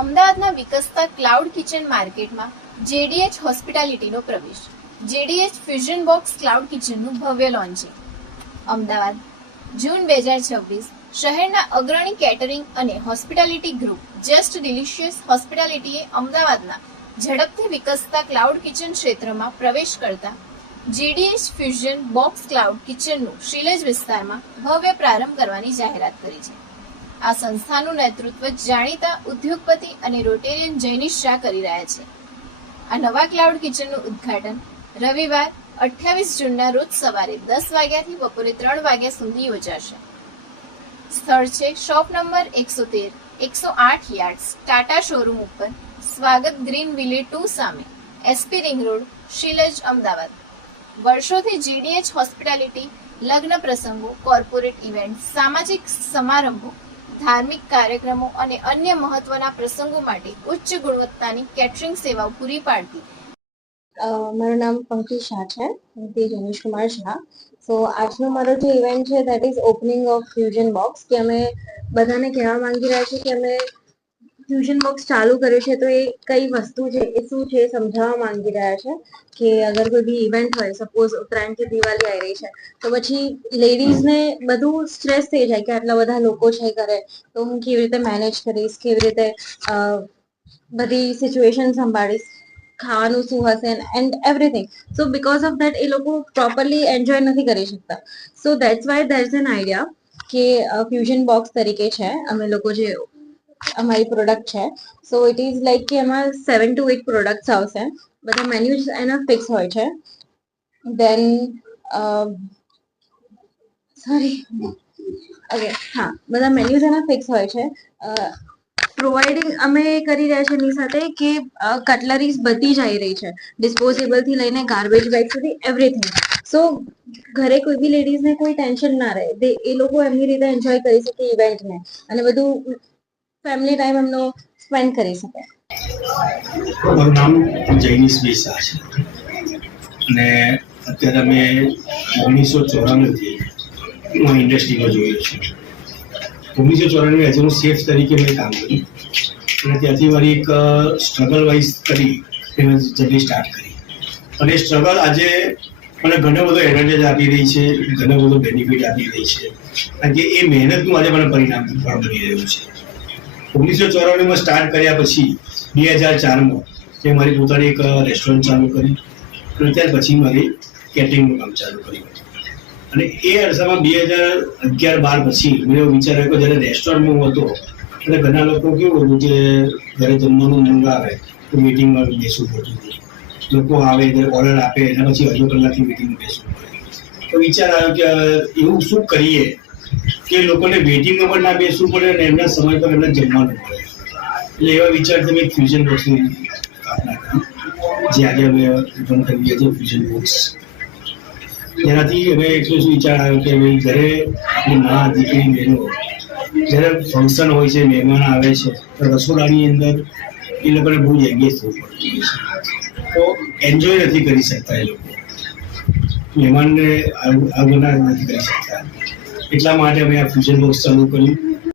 અમદાવાદના વિકસતા cloud kitchen માર્કેટમાં જેડીએચ હોસ્પિટાલિટીનો પ્રવેશ. જેડીએચ ફ્યુઝન બોક્સ ક્લાઉડ કિચનનું ભવ્ય લોન્ચિંગ. અમદાવાદ, જૂન 2026. શહેરના અગ્રણી કેટરિંગ અને હોસ્પિટાલિટી ગ્રુપ જસ્ટ ડિલિશિયસ હોસ્પિટાલિટીએ અમદાવાદના ઝડપથી વિકસતા ક્લાઉડ કિચન ક્ષેત્રમાં પ્રવેશ કરતા જેડીએચ ફ્યુઝન બોક્સ ક્લાઉડ કિચનનું શિલેજ વિસ્તારમાં ભવ્ય પ્રારંભ કરવાની જાહેરાત કરી છે. આ સંસ્થાનું નેતૃત્વ જાણીતા ઉદ્યોગપતિ અને રોટેરિયન જૈનિશ શાહ કરી રહ્યા છે. આ નવા ક્લાઉડ કિચનનું ઉદ્ઘાટન રવિવાર 28 જૂનના રોજ સવારે 10 વાગ્યાથી બપોરે 3 વાગ્યા સુધી યોજાશે. સ્થળ છે શોપ નંબર 113, 108 યાર્ડ્સ, ટાટા શોરૂમ ઉપર, સ્વાગત ગ્રીન વિલે 2 સામે, એસપી રિંગ રોડ, શિલેજ, અમદાવાદ. વર્ષોથી જેડીએચ હોસ્પિટાલિટી લગ્ન પ્રસંગો, કોર્પોરેટ ઇવેન્ટ, સામાજિક સમારંભો, ધાર્મિક કાર્યક્રમો અને અન્ય મહત્વના પ્રસંગો માટે ઉચ્ચ ગુણવત્તાની કેટરિંગ સેવાઓ પૂરી પાડતી. મારું નામ પંકજ શાહ છે, જૈનિશ કુમાર શાહ. સો આજનો મારો જે ઇવેન્ટ છે that is opening of fusion box. કે અમે બધાને કહેવા માંગી રહ્યા છીએ કે અમે ફ્યુઝન બોક્સ ચાલુ કર્યું છે, તો એ કઈ વસ્તુ છે, એ શું છે, એ સમજાવવા માંગી રહ્યા છે. કે અગર કોઈ બી ઇવેન્ટ હોય, સપોઝ ઉત્તરાયણ કે દિવાળી આવી રહી છે, તો પછી લેડીઝને બધું સ્ટ્રેસ થઈ જાય કે આટલા બધા લોકો છે ઘરે, તો હું કેવી રીતે મેનેજ કરીશ, કેવી રીતે બધી સિચ્યુએશન સંભાળીશ, ખાવાનું શું હશે and everything. So because of that એ લોકો પ્રોપરલી એન્જોય નથી કરી શકતા. So that's why there is an idea કે ફ્યુઝન બોક્સ તરીકે છે અમે લોકો જે અમારી પ્રોડક્ટ છે. સો ઇટ ઇઝ લાઈક કે એમાં 7 to 8 પ્રોડક્ટ્સ આવશે. બધા મેન્યુઝ એના ફિક્સ હોય છે. દેન સોરી ઓકે, હા, બધા મેન્યુઝ એના ફિક્સ હોય છે. પ્રોવાઇડિંગ અમે કરી રહ્યા છીએ એની સાથે કે કટલરીઝ બધી જ આવી રહી છે, ડિસ્પોઝેબલ થી લઈને ગાર્બેજ બેગ સુધી એવરીથિંગ. સો ઘરે કોઈ બી લેડીઝને કોઈ ટેન્શન ના રહે, એ લોકો એમની રીતે એન્જોય કરી શકે ઇવેન્ટને અને બધું ફેમિલી ટાઈમ એમનો સ્પેન્ડ કરી શકે. મારું નામ જૈનિશ શાહ છે અને અત્યારે અમે 1994થી હું ઇન્ડસ્ટ્રીમાં જોયું છું. 1994 એઝ હું શેફ તરીકે મેં કામ કર્યું અને ત્યાંથી મારી એક સ્ટ્રગલ વાઇઝ કરી એને જર્ની સ્ટાર્ટ કરી. અને સ્ટ્રગલ આજે મને ઘણો બધો એડવાન્ટેજ આપી રહી છે, ઘણો બધો બેનિફિટ આપી રહી છે, કારણ કે એ મહેનતનું આજે મને પરિણામ પણ બની રહ્યું છે. 1994માં સ્ટાર્ટ કર્યા પછી 2004માં મેં મારી પોતાની એક રેસ્ટોરન્ટ ચાલુ કરી અને ત્યાર પછી મારી કેટરિંગનું કામ ચાલુ કર્યું. અને એ અરસામાં 2011-12 પછી મેં એવો વિચાર આવ્યો કે જ્યારે રેસ્ટોરન્ટમાં હું હતો એટલે ઘણા લોકો કેવું હતું કે ઘરે જમવાનું મંગાવે તો મીટિંગમાં બેસવું પડતું હતું. લોકો આવે ઓર્ડર આપે એના પછી અડધો કલાકથી મીટિંગમાં બેસવું પડે. તો વિચાર આવ્યો કે એવું શું કરીએ કે લોકોને વેઇટિંગમાં પણ ના બેસવું પડે અને એમના સમય પર એમને જમવાનું મળે. એટલે એવા વિચારથી મેં ફ્યુઝન બોક્સની સ્થાપના કરી, જે આજે અમે ઓપન કરી છે ફ્યુઝન બોક્સ. જેનાથી અમે એટલો જ વિચાર આવ્યો કે ભાઈ ઘરે આપણી મા દીકરી બહેનો જ્યારે ફંક્શન હોય છે, મહેમાન આવે છે, તો રસોડાની અંદર એ લોકોને બહુ જ એંગેજ થવું પડતું હોય છે. તો એન્જોય નથી કરી શકતા એ લોકો, મહેમાનને આવવાના નથી કરી શકતા. એટલા માટે અમે આ ફ્યુઝન બોક્સ ચાલુ કર્યું